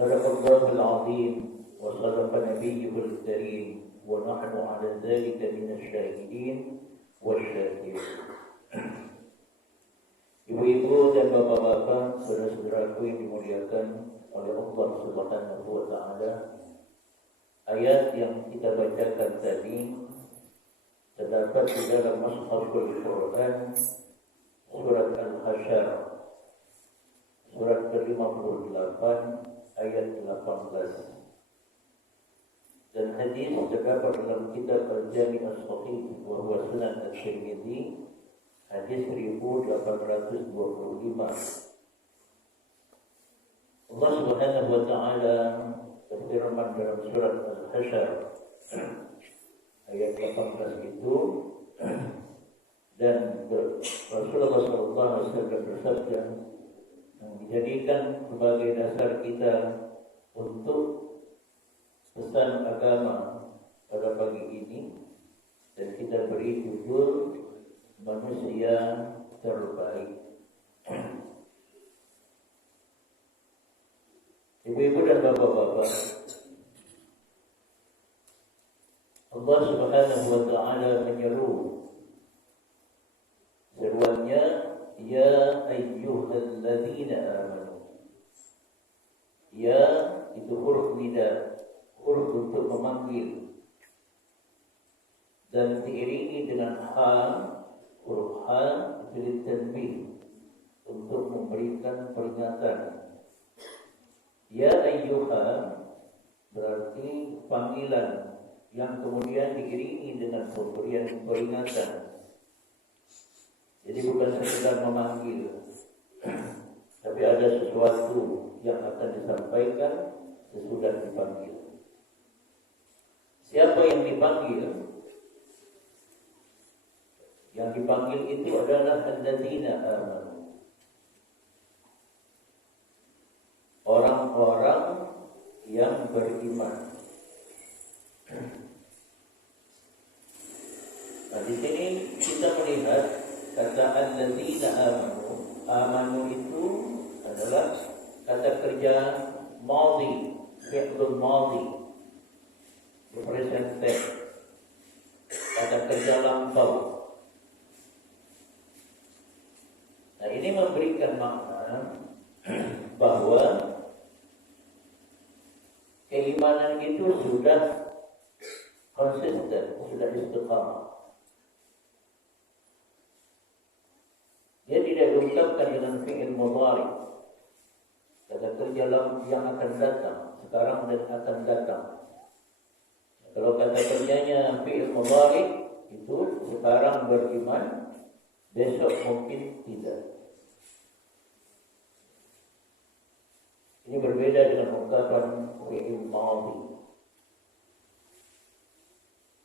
صدق الله العظيم وصدق نبيه الكريم ونحن على ذلك من الشاهدين والشاكرين. Ibu-ibu dan bapak-bapak, saudara-saudaraku yang dimuliakan oleh Allah Subhanahu wa taala, ayat yang kita bacakan tadi terdapat di dalam Mushaful Quran surat Al-Hasyr surat ke-58 ayat 18. Dan hadis terdapat dalam kitab Al-Jami' As-Sahih wa huwa Sunan At-Tirmidzi hadis 1825. Allah Subhanahu wa taala berfirman dalam surat Al-Hasyr ayat 18 itu, dan Rasulullah SAW bersabda, yang dijadikan sebagai dasar kita untuk pesan agama pada pagi ini, dan kita beri judul manusia terbaik. Ibu-ibu dan bapak-bapak, Allah Subhanahu wa taala menyeru, seruannya, ya ayyuhalladzina amanu. Ya itu huruf nida, huruf untuk memanggil, dan diiringi dengan ha, huruf ha itu tanbih, untuk memberikan peringatan. Ya ayyuha berarti panggilan yang kemudian diiringi dengan pemberian peringatan. Jadi bukan sekedar memanggil, tapi ada sesuatu yang akan disampaikan sesudah dipanggil. Siapa yang dipanggil? Yang dipanggil itu adalah alladzina amanu, orang-orang yang beriman. Nah, di sini kita melihat kata alladzina amanu. Amanu itu adalah kata kerja madhi, fi'lul madhi, present tense, kata kerja lampau. Nah, ini memberikan makna bahwa keimanan itu sudah konsisten, sudah istiqamah. Dia tidak diucapkan dengan fi'il mudhari, kata kerja yang akan datang, sekarang dan akan datang. Kalau kata kerjanya fi'il mudhari, itu sekarang beriman, besok mungkin tidak. Ini berbeda dengan ungkapan fi'il madhi.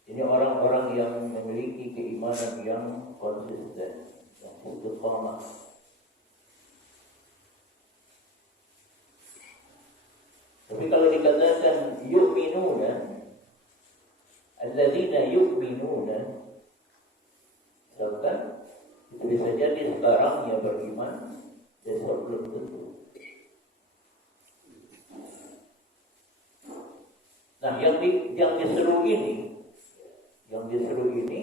Ini orang-orang yang memiliki keimanan yang konsisten, yang istiqamah. Tapi kalau dikatakan yu'minuna, alladzina yu'minuna, misalkan itu bisa jadi sekarang dia beriman, besok belum tentu. Nah, yang diseru ini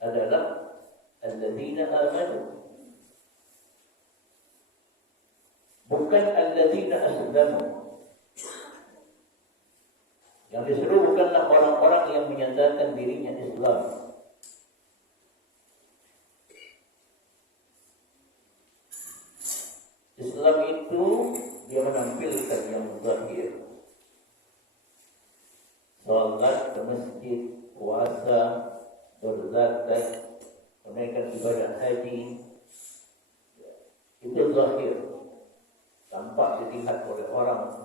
adalah alladzina amanu, bukan alladzina aslamu. Yang diseru bukanlah orang-orang yang menyatakan dirinya Islam. Islam itu dia menampilkan yang zahir, salat ke masjid, puasa, berzakat, menunaikan ibadah haji, itu zahir, tampak dilihat oleh orang.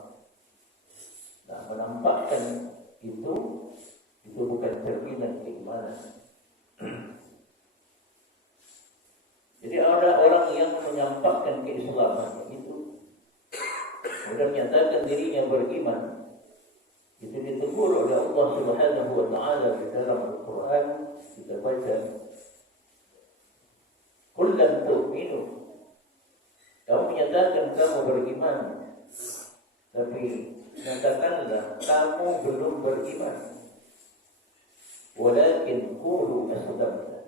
Nah, menampakkan itu bukan cerminan keimanan. Jadi ada orang yang menyampaikan keislaman itu, kemudian menyatakan dirinya beriman, itu ditegur oleh Allah Subhanahu wa taala di dalam Al-Quran. Kita baca, "Qul lam tu'minu." Kamu menyatakan kamu beriman, Tapi katakanlah kamu belum beriman. Walakin qulu aslamna.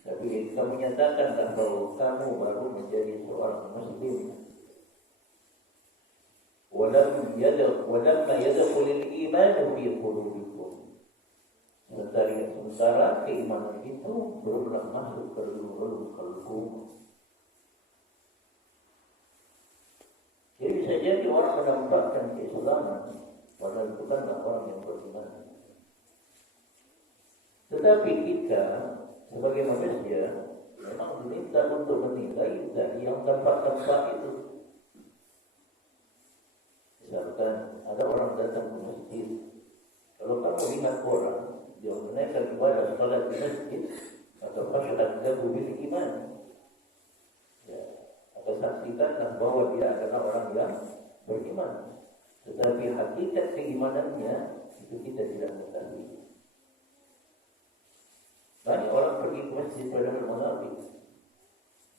Tapi kamu nyatakanlah bahwa kamu baru menjadi seorang muslim. Walamma yadkhulul iman fi qulubikum. Sementara keimanan itu belumlah masuk ke dalam kalbu. Jadi bisa jadi orang menampakkan keislaman, padahal bukanlah orang yang beriman. Tetapi kita sebagai manusia memang diminta untuk menilai dari yang tampak-tampak itu. Misalkan ada orang datang ke masjid, kalau kamu lihat orang dia menaikkan ibadah salat di masjid, maka pasti gabung bil iman. Ya, atau saksikanlah bahwa dia adalah orang yang beriman. Tetapi hakikat keimanannya itu kita tidak mengetahui. Banyak orang pergi ke masjid padahal munafik.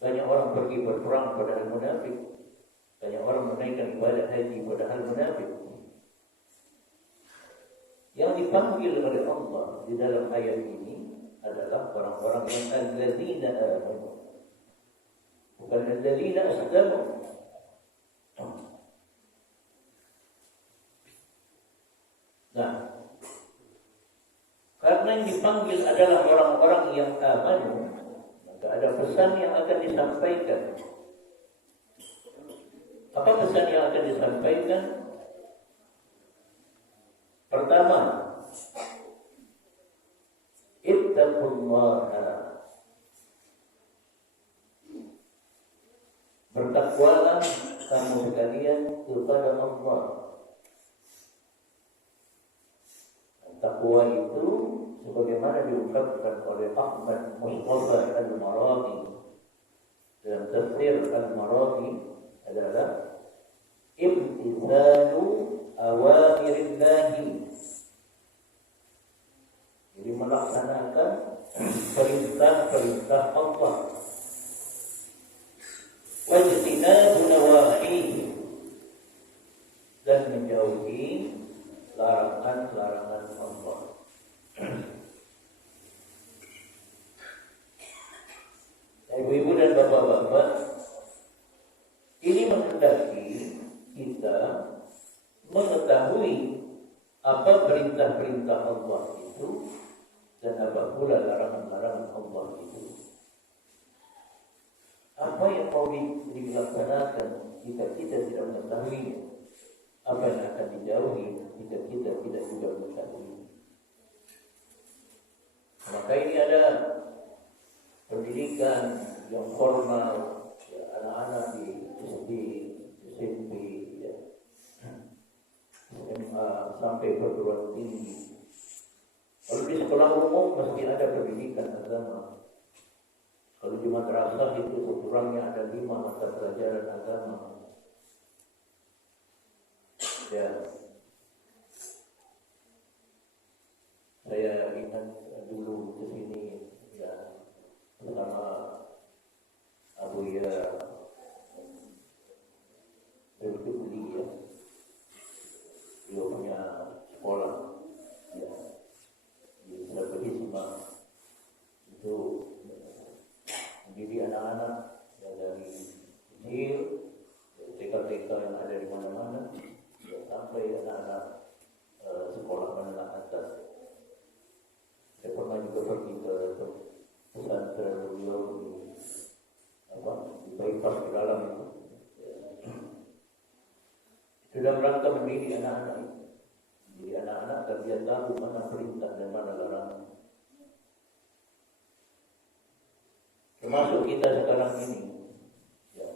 Banyak orang pergi berperang padahal munafik. Banyak orang menaikkan ibadah haji padahal munafik. Yang dipanggil oleh Allah di dalam ayat ini adalah orang-orang yang alladzina amanu, bukan alladzina aslamu. Nah, karena yang dipanggil adalah orang-orang yang amanu, maka ada pesan yang akan disampaikan. Apa pesan yang akan disampaikan? Pertama, ittaqullaha. Bertakwalah kamu sekalian kepada Allah. Takwa itu sebagaimana diungkapkan oleh Ahmad Mustafa Al-Maraghi dalam tafsir Al-Maraghi adalah imtithalu awamirillahi, jadi melaksanakan perintah-perintah Allah, wajtinabu nawahihi, dan menjauhi larangan-larangan Allah. Ibu-ibu dan bapak-bapak, ini menghendaki kita mengetahui apa perintah-perintah Allah itu dan apa pula larangan-larangan Allah itu. Apa yang mau dilaksanakan jika kita tidak mengetahuinya? Apa yang akan dijauhi jika kita tidak juga mengetahui? Maka ini ada pendidikan yang formal, ya, anak-anak di SD, SMP, ya, SMA sampai perguruan tinggi. Kalau di sekolah umum mesti ada pendidikan agama. Kalau di madrasah itu kurangnya ada 5 mata pelajaran agama. Ya, saya ingat dulu ke sini ya bersama Abu Ya Beli ya, dia punya sekolah ya di Serbehisma itu mendidik anak-anak yang dari kecil, TK-TK yang ada di mana-mana ya, sampai anak-anak sekolah menengah atas. Saya pernah juga pergi ke pesantren beliau di bypass di dalam itu. Dalam rangka mendidik anak-anak itu. Jadi anak-anak agar dia tahu mana perintah dan mana larangan. Termasuk kita sekarang ini, ya,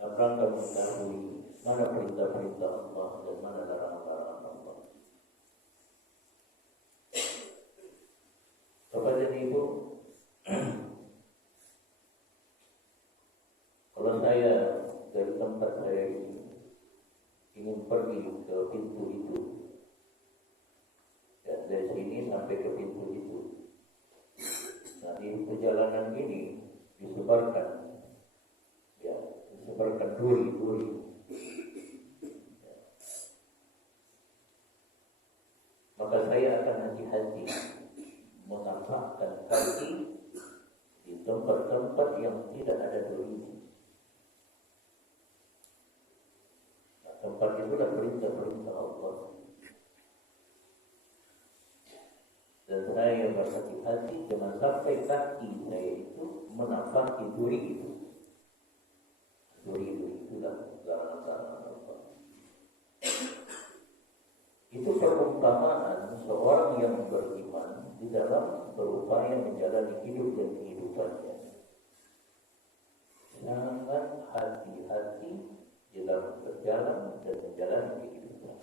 dalam rangka mengetahui mana perintah-perintah Allah dan mana larangan-larangan Allah. Bapak dan Ibu, kalau saya dari tempat saya ini ingin pergi ke pintu itu, ya, dari sini sampai ke pintu itu. Nah, di perjalanan ini disebarkan duri-duri. Ya. Keempat itulah perintah-perintah Allah. Dan saya berhati-hati jangan sampai kaki saya itu menapaki duri itu. Duri itu itulah larangan Allah. Itu perumpamaan seorang yang beriman di dalam berupaya menjalani hidup dan kehidupannya. Sangat hati-hati dalam berjalan dan menjalani kehidupan.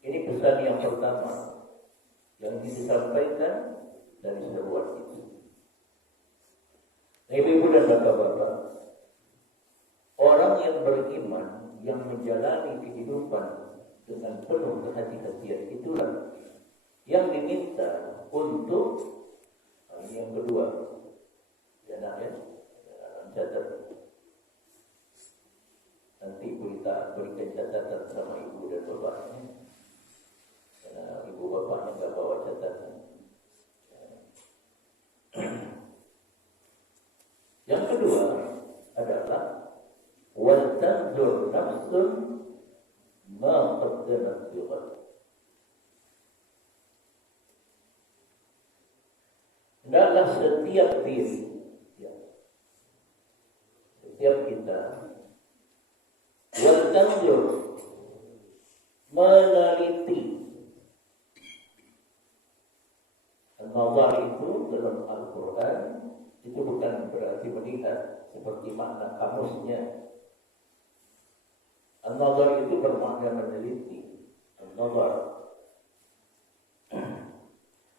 Ini pesan yang pertama yang disampaikan dari sebuah itu. Ibu-ibu dan bapak-bapak, orang yang beriman yang menjalani kehidupan dengan penuh kehati-hatian itulah yang diminta untuk yang kedua, ya nak ya, catat. Nanti kita berikan catatan sama ibu dan bapaknya. Karena ibu bapaknya nggak bawa catatan. Yang kedua adalah wal tanzur nafsun ma qaddamat lighad. Hendaklah setiap diri, ya, setiap kita, wal tanzur, meneliti. An-nazar itu dalam Al-Quran itu bukan berarti melihat seperti makna kamusnya. An-nazar itu bermakna meneliti. An-nazar.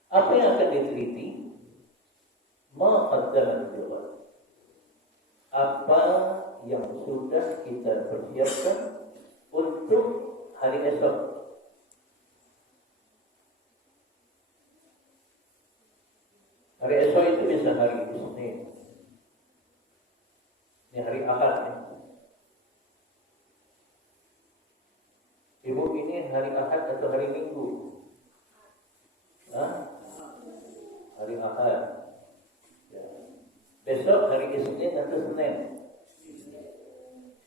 Apa yang akan diteliti? Ma qaddamat lighad. Apa yang sudah kita persiapkan untuk hari esok. Hari esok itu bisa hari Isnin. Ini hari Ahad ya. Ibu ini hari Ahad atau hari Minggu? Hah? Hari Ahad. Ya. Besok hari Isnin atau Senin?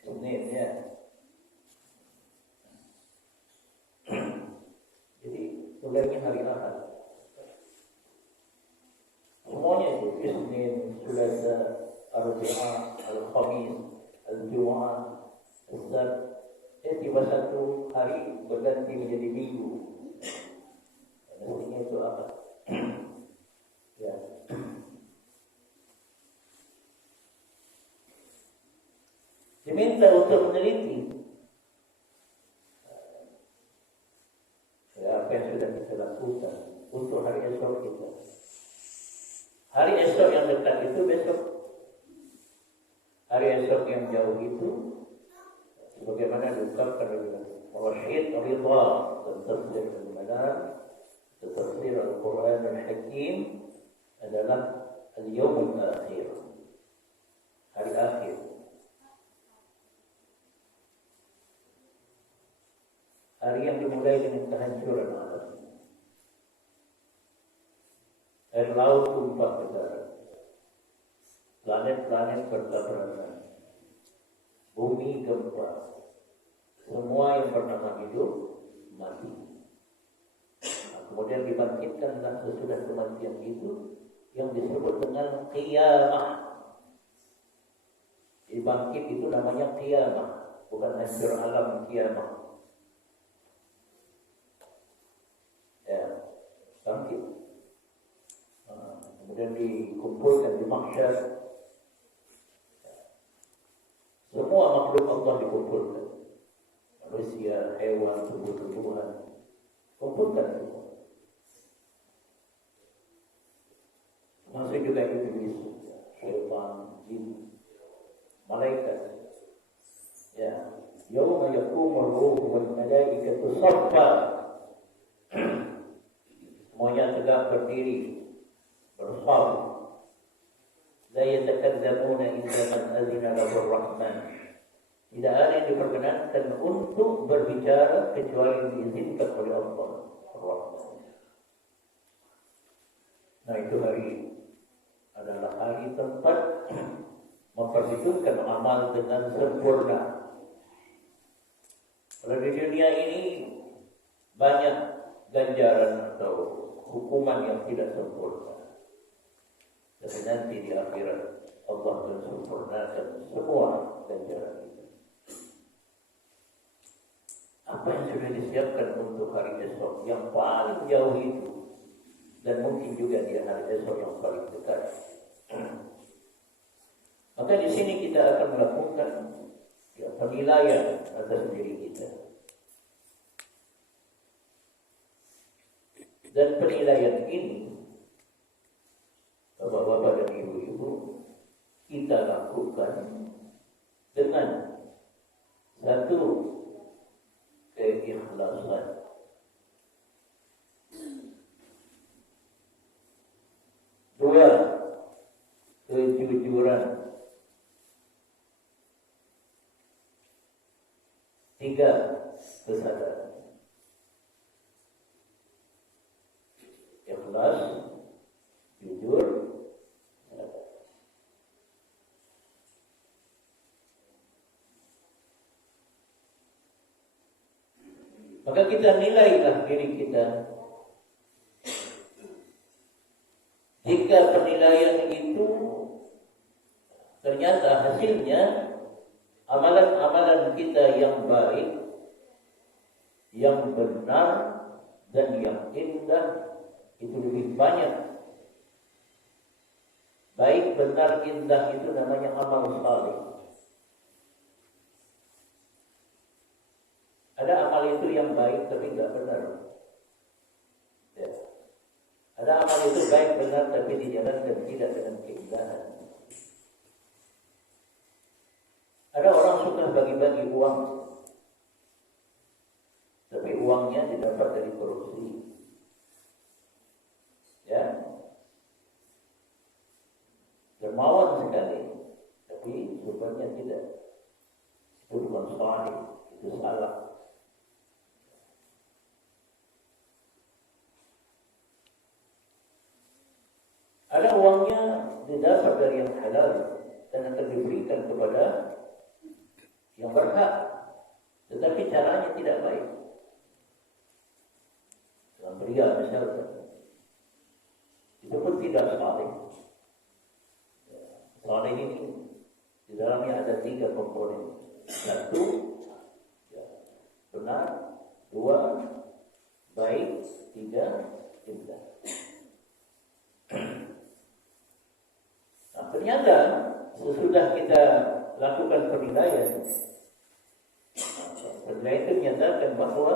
Senin ya. Jadi mulainya hari Ahad. Semuanya itu Isnin, Selasa, Arbi'a, Al-Khamis, Al-Jumu'ah, Al-Sabt. Tiba satu hari berganti menjadi minggu. Artinya itu apa? Ya. Diminta untuk meneliti apa yang sudah kita lakukan untuk hari esok kita. Hari esok yang dekat itu besok. Hari esok yang jauh itu sebagaimana diungkapkan oleh Ar-Rasyid Ridha dan tafsir al-Manar, tafsir Al-Quran Al-Hakim adalah al-Yawm al-Akhir, hari akhir. Hari yang dimulai dengan kehancuran alam. Air laut tumpah ke darat. Planet-planet bertabrakan. Bumi gempa. Semua yang bernama hidup mati. Nah, kemudian dibangkitkanlah sesudah kematian itu yang disebut dengan qiyamah. Dibangkit itu namanya qiyamah, bukan hancur alam qiyamah. Ya, bangkit. Kemudian dikumpulkan di mahsyar. Semua makhluk Allah dikumpulkan. Manusia, hewan, tumbuh-tumbuhan. Kumpulkan semua. Masuk juga iblis, syaitan, jin, malaikat. Ya, yauma yaqumur ruhu wal malaikatu saffa. Semuanya tegak berdiri, bersaf. La yatakadzabuna illa man azina lahu ar-rahman. Tidak ada yang diperkenankan untuk berbicara kecuali yang diizinkan oleh Allah ar-Rahman. Nah, itu hari adalah hari tempat memperhitungkan amal dengan sempurna. Kalau di dunia ini banyak ganjaran atau hukuman yang tidak sempurna, tapi nanti di akhirat Allah akan sempurnakan semua ganjaran itu. Apa yang sudah disiapkan untuk hari esok yang paling jauh itu, dan mungkin juga di hari esok yang paling dekat. Maka di sini kita akan melakukan penilaian atas diri kita. Dan penilaian ini, bapak-bapak dan ibu-ibu, kita lakukan dengan satu keikhlasan. Dua, kejujuran. Tiga, kesadaran. Ikhlas, jujur, sadar. Maka kita nilailah diri kita. Jika penilaian itu ternyata hasilnya amalan-amalan kita yang baik, yang benar, dan yang indah itu lebih banyak. Baik, benar, indah itu namanya amal saleh. Ada amal itu yang baik tapi tidak benar. Ya. Ada amal itu baik benar tapi dijalankan tidak dengan keindahan. Ada orang suka bagi-bagi uang, tapi uangnya didapat dari korupsi. Ya, dermawan sekali, tapi rupanya tidak. Itu bukan saleh, itu salah. Ada uangnya didapat dari yang halal dan akan diberikan kepada yang berhak, tetapi caranya tidak baik. Dalam beria misalkan, itu pun tidak saleh. Saleh ini di dalamnya ada 3 komponen. 1, benar. 2, baik. 3, indah. Nah, ternyata sesudah kita lakukan penilaian, penilaian itu menyatakan bahwa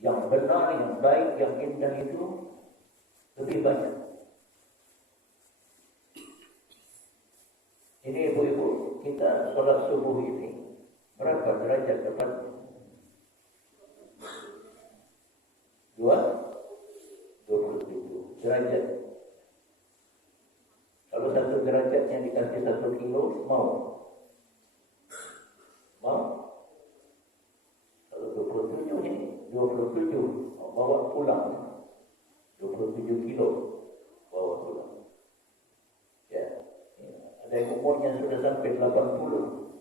yang benar, yang baik, yang indah itu lebih banyak. Ini ibu-ibu, kita sholat subuh ini berapa derajat tepatnya? 27 derajat. Kalau 1 derajatnya dikasih 1 kilo, mau? Mau? Kalau 27 ini, 27, bawa pulang. 27 kilo, bawa pulang. Ya, ada yang umurnya sudah sampai 80.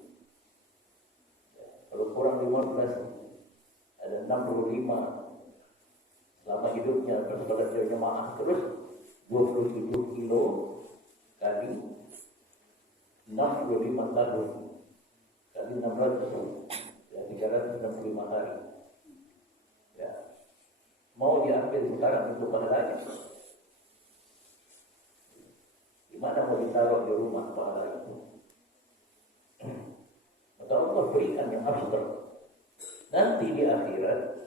Ya, kalau kurang 15, ada 65. Selama hidupnya bersalat jemaah terus 27 kilo kali 65 tahun kali 600, ya 365 hari. Ya, mau diambil sekarang untuk pahalanya? Di mana mau ditaruh di rumah pahala itu? Maka Allah berikan yang abstrak. Nanti di akhirat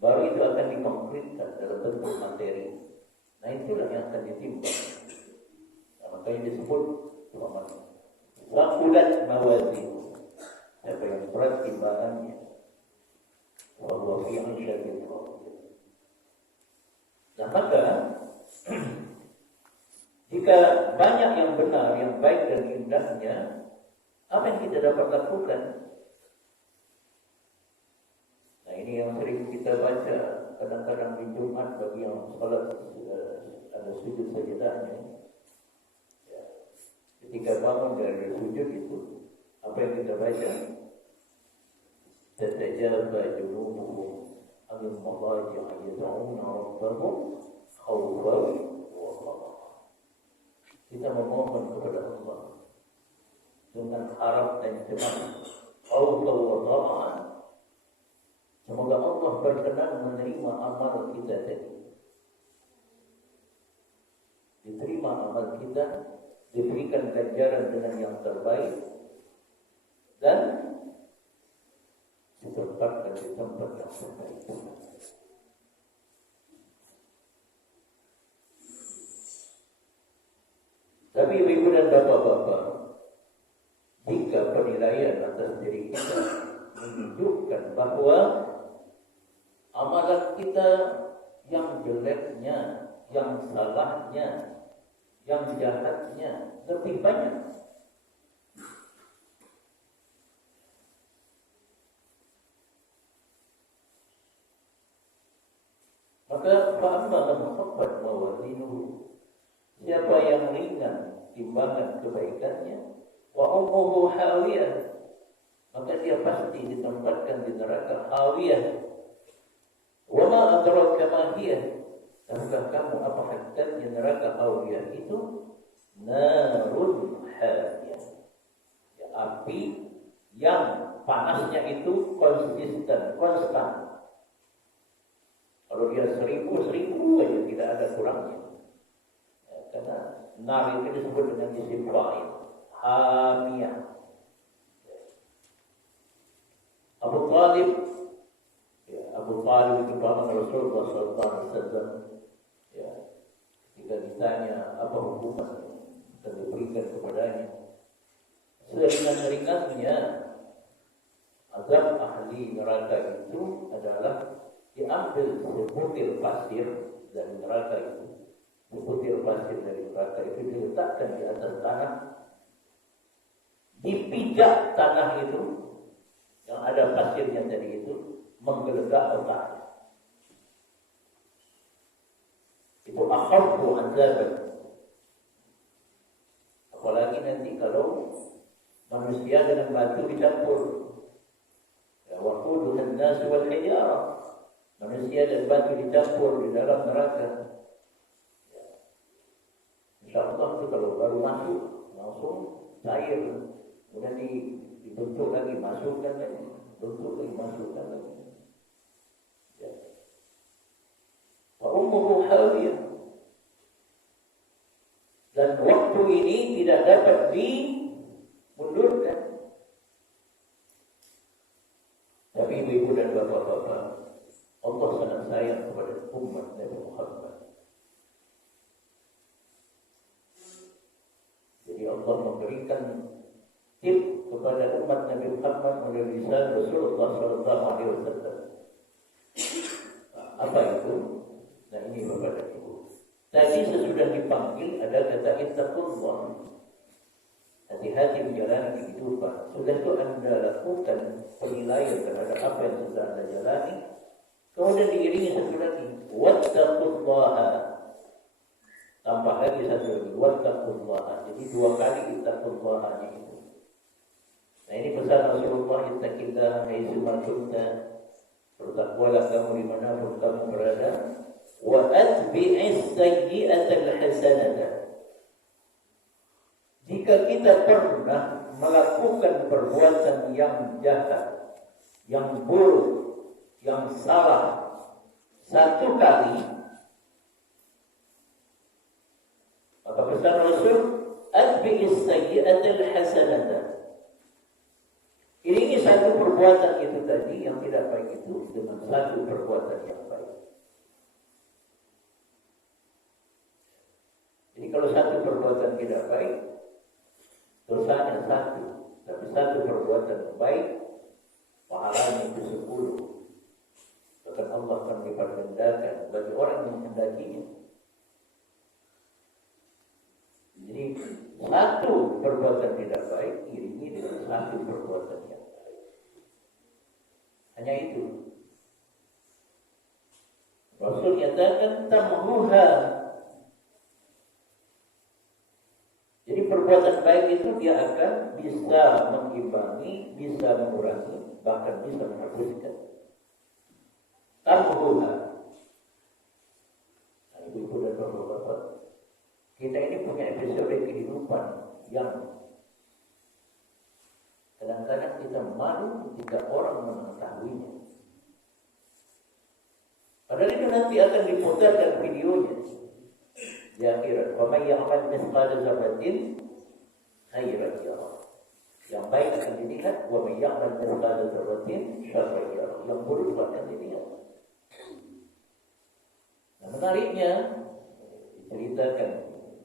baru itu akan dikonkretkan dalam bentuk materi. Nah, itulah yang akan ditimbang. Nah, makanya disebut saqulat mawazin. Apa yang berat timbangannya? Wallahu fi 'ishatin radiyah. Nah, maka jika banyak yang benar, yang baik dan indahnya, apa yang kita dapat lakukan? Nah, ini yang sering kita baca kadang-kadang di Jumat bagi yang salat ada sujud sajadahnya. ketika bangun dari sujud itu, apa yang kita baca? Tatajafa junubuhum anil madaji'i yad'una rabbahum khawfan wa tama'an. Kita memohon kepada Allah dengan harap dan cemas, khawfan wa tama'an. Semoga Allah berkenan menerima amal kita tadi. Diterima amal kita, diberikan ganjaran dengan yang terbaik, dan ditempatkan di tempat yang terbaik. Tapi ibu dan bapak-bapak, jika penilaian atas diri kita menunjukkan bahwa amalan kita yang jeleknya, yang salahnya, yang jahatnya lebih banyak, maka fa'amma man khaffat mawazinuhu, siapa yang ringan timbangan kebaikannya, wa ummuhu hawiyah, maka dia pasti ditempatkan di neraka hawiyah. Wa ma adraka ma hiya, tahukah kamu apa hakikatnya neraka hawiyah itu? Narun hamiyah, ya, api yang panasnya itu konsisten, konstan. Kalau dia 1000 aja tidak ada kurangnya. Ya, karena nar itu disebut dengan isim fa'il, hamiyah. Abu Talib, ya, Abu Talib itu paman Rasulullah SAW. Ya, ketika ditanya apa hukuman yang diberikan kepadanya, seringan-ringannya azab ahli neraka itu adalah diambil sebutir pasir dari neraka itu, sebutir pasir dari neraka itu diletakkan di atas tanah, dipijak tanah itu yang ada pasirnya tadi itu, menggeledak otaknya. Itu akhaffu azaban. Apalagi nanti kalau manusia dengan batu dicampur, ya, waquduhan nas wal hijarah, manusia dan batu dicampur di dalam neraka. Ya. InsyaAllah itu kalau baru masuk langsung cair, kemudian dibentuk lagi, masukkan lagi, bentuk lagi, masukkan lagi. Ya. Wa ummuhu hawiyah. Dan waktu ini tidak dapat dimundurkan. Tapi ibu-ibu dan bapak-bapak, Allah sangat sayang kepada umat Nabi Muhammad. Jadi Allah memberikan tip kepada umat Nabi Muhammad melalui lisan Rasulullah SAW. Apa itu? Nah ini Bapak dan Ibu. Tadi sesudah dipanggil ada kata ittaqullah. Hati-hati menjalani kehidupan. Sudah itu Anda lakukan penilaian terhadap apa yang sudah Anda jalani. Kemudian diiringi satu lagi, wattaqullaha. Tambah lagi satu lagi, wattaqullaha. Jadi 2 kali ittaqullaha itu. Nah ini pesan Rasulullah, ittaqillaha haitsu ma kunta. Bertakwalah kamu di mana pun kamu berada. Wa atbi'is sayyi'atal hasanata. Jika kita pernah melakukan perbuatan yang jahat, yang buruk, yang salah 1 kali, maka pesan Rasul, atbi'is sayyi'atal hasanata. Iringi 1 perbuatan itu tadi yang tidak baik itu dengan 1 perbuatan yang baik. Jadi kalau 1 perbuatan tidak baik, dosanya 1, tapi 1 perbuatan yang baik, pahalanya itu 10. Bahkan Allah akan diperkendakan bagi orang yang menghendakinya. Jadi 1 perbuatan tidak baik iringi dengan 1 perbuatan yang baik. Hanya itu. Rasul nyatakan tamhuha. Jadi perbuatan perbuatan baik itu dia akan bisa mengimbangi, bisa mengurangi, bahkan bisa menghapuskan. Tarkuha. Nah, ibu-ibu dan bapak-bapak, kita ini punya episode kehidupan yang kadang-kadang kita malu jika orang mengetahuinya. Padahal itu nanti akan diputarkan videonya di akhirat. Wa may ya'mal mithqala dzarratin khairan yarah. Yang baik akan dilihat, wa may ya'mal mithqala dzarratin syarran yarah. Yang buruk akan dilihat. Nah, menariknya diceritakan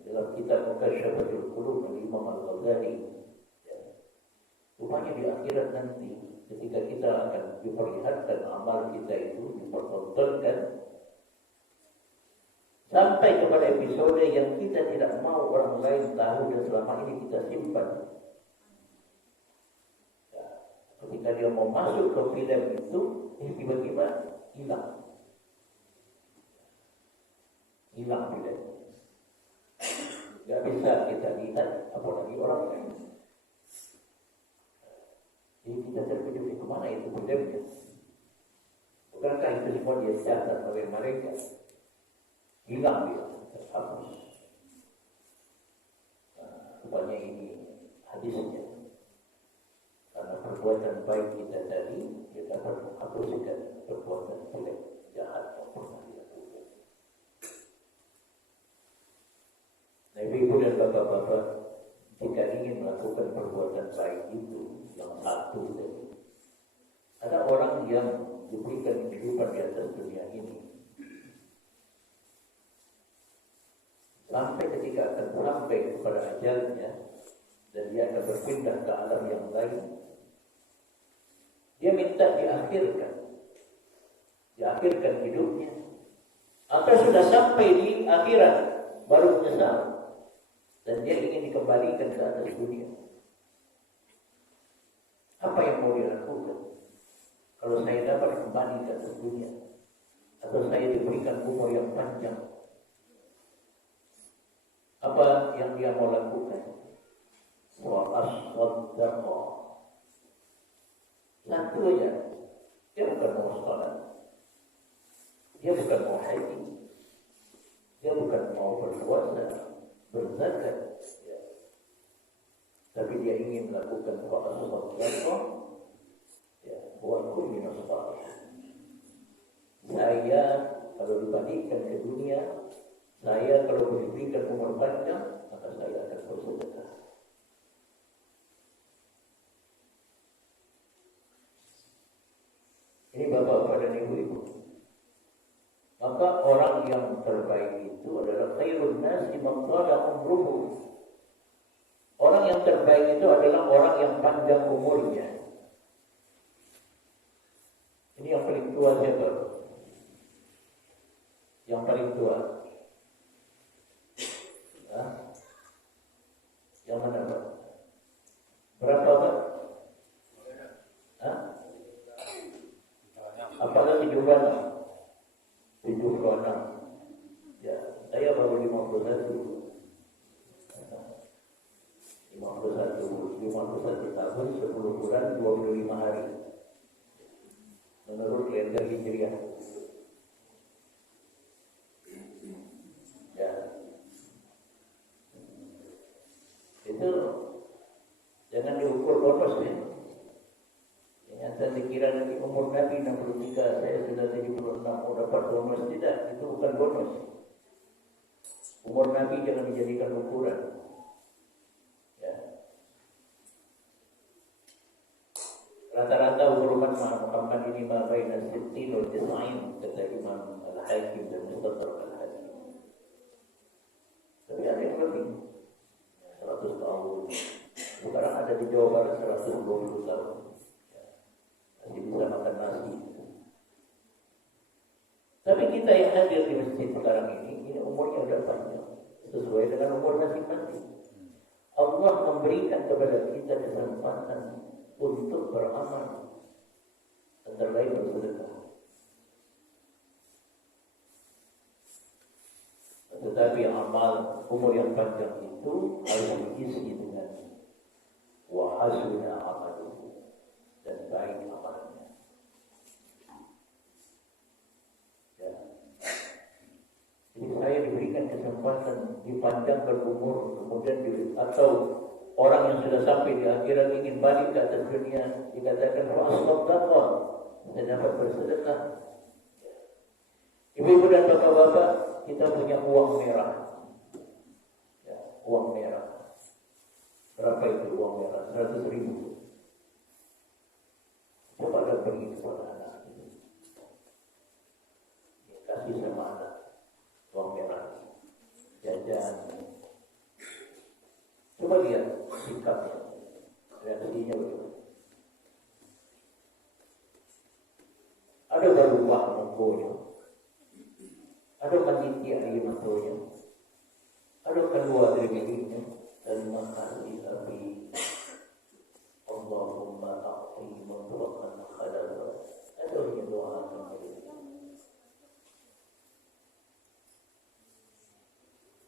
dalam kitab Mukasyfatul Qulub oleh Imam Al-Ghazali. Rupanya di akhirat nanti ketika kita akan diperlihatkan amal kita itu, dipertontonkan sampai kepada episode yang kita tidak mau orang lain tahu dan selama ini kita simpan. Ya, ketika dia mau masuk ke film itu, tiba-tiba hilang film. Gak bisa kita lihat apalagi orang lain. Jadi kita terkejut kemana itu filmnya? Bukankah itu semua dia catat oleh mereka? Hilang dia, terhapus. Rupanya ini hadisnya. Karena perbuatan baik kita tadi, kita akan menghapuskan perbuatan jelek, jahat yang pernah dilakukan. Nah, ibu dan bapak-bapak, jika ingin melakukan perbuatan baik itu, yang satu tadi, ada orang yang diberikan kehidupan di atas dunia ini. Sampai ketika akan sampai kepada ajalnya dan dia akan berpindah ke alam yang lain, dia minta diakhirkan hidupnya, atau sudah sampai di akhirat baru menyesal dan dia ingin dikembalikan ke atas dunia. Apa yang mau dia lakukan? Kalau saya dapat kembali ke atas dunia, atau saya diberikan umur yang panjang, apa yang dia mau lakukan? Wa as-saddaqa. Satu aja. Dia bukan mau sholat, dia bukan mau haji, dia bukan mau berpuasa, berzakat, ya. Tapi dia ingin melakukan wa as-saddaqa, ya, wa kun minas salih. Saya kalau dibalikkan ke dunia, saya kalau diberikan umur panjang, maka saya akan bersedekah. Ini bapak dan ibu-ibu. Maka orang yang terbaik itu adalah khairun nasi man tala umruhu. Orang yang terbaik itu adalah orang yang panjang umurnya. Ini yang paling tua siapa? Yang paling tua. Yang mana Pak? Berapa Pak? Apakah 76? 76. Ya, saya baru 51. 51 tahun, 10 bulan, 25 hari. Menurut kalender Hijriah. Ya. Itu jangan diukur bonus ya. Jangan dikira nanti umur Nabi 63, saya sudah 76 mau dapat bonus. Tidak, itu bukan bonus. Umur Nabi jangan dijadikan ukuran. Ya. Rata-rata umur umat Muhammad ini baina 60 wal 90, kata Imam Al-Hakim dan Mustadrak Al-Hakim. Tapi ada yang lebih 100 tahun. Sekarang ada di Jawa Barat 120 tahun. Masih bisa makan nasi. Tapi kita yang hadir di masjid sekarang ini umurnya sudah panjang, sesuai dengan umur masing-masing. Allah memberikan kepada kita kesempatan untuk beramal, antara lain bersedekah. Tetapi amal amal umur yang panjang itu harus diisi dengan wa hasuna amaluhu, dan baik amalnya. Ya. Jadi saya diberikan kesempatan dipanjangkan umur, kemudian atau orang yang sudah sampai di akhirat ingin balik ke atas dunia, dikatakan wa'asabdaqah, saya dapat bersedekah. Ibu-ibu dan bapak-bapak, kita punya uang merah. Ya, uang merah. Berapa itu uang merah? 100.000. Coba ada beri kepada anak ini. Ya, kasih sama anak uang merah. Jajan. Coba lihat sikapnya, reaksinya begitu. Ada baru uang menggonya. Ada meniti air matanya, ada keluar dari miliknya, dan makasih Abi Allahumma a'ti munfaqan khalafa. Ada yang doa sendiri.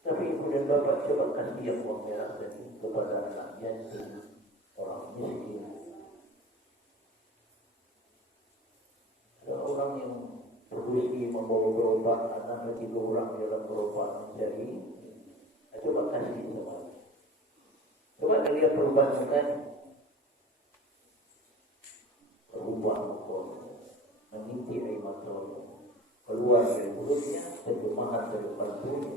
Tapi ibu dan bapak coba kasih yang uang merah tadi kepada anak yatim, orang miskin. Ada orang yang berusia membawa berobat, anaknya 3 orang dalam berobat, jadi coba kasih semua. Coba lihat perubahan mukanya, berubah mukanya, meniti air matanya, keluar dari mulutnya terjemahan dari palsunya.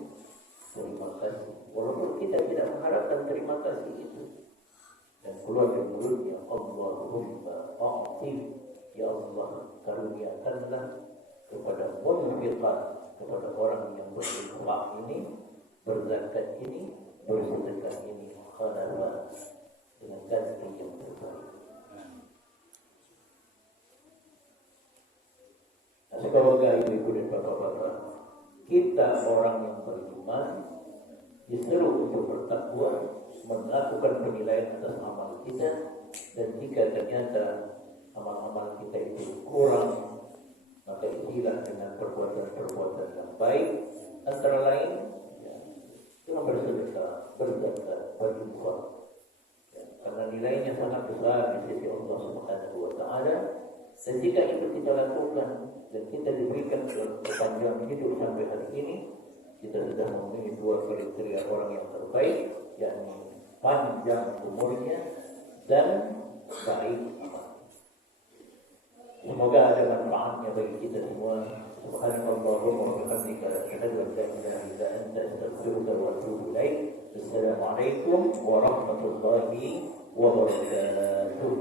Terima kasih, walaupun kita tidak mengharapkan terima kasih itu, dan keluar dari mulutnya Allahumma a'ti, ya Allah karuniakanlah kepada munfiqan, kepada orang yang berinfak ini, berzakat ini, bersedekah ini, khalafa, dengan ganti yang terbaik. Nah, semoga ibu-ibu dan bapak-bapak, kita orang yang beriman disuruh untuk bertakwa, melakukan penilaian atas amal kita, dan jika ternyata amal-amal kita itu kurang, maka isilah dengan perbuatan-perbuatan yang baik, antara lain ya, dengan bersedekah, berzakat, berinfak, ya, karena nilainya sangat besar di sisi Allah Subhanahu wa Ta'ala. Dan jika itu kita lakukan dan kita diberikan kepanjangan hidup sampai hari ini, kita sudah memenuhi 2 kriteria orang yang terbaik, yakni panjang umurnya dan baik amal. Semoga ada manfaatnya bagi kita semua. Subhanallahumma wa bihamdika, asyhadu an la ilaha illa anta, astaghfiruka wa atubu ilaik. Assalamualaikum warahmatullahi wabarakatuh.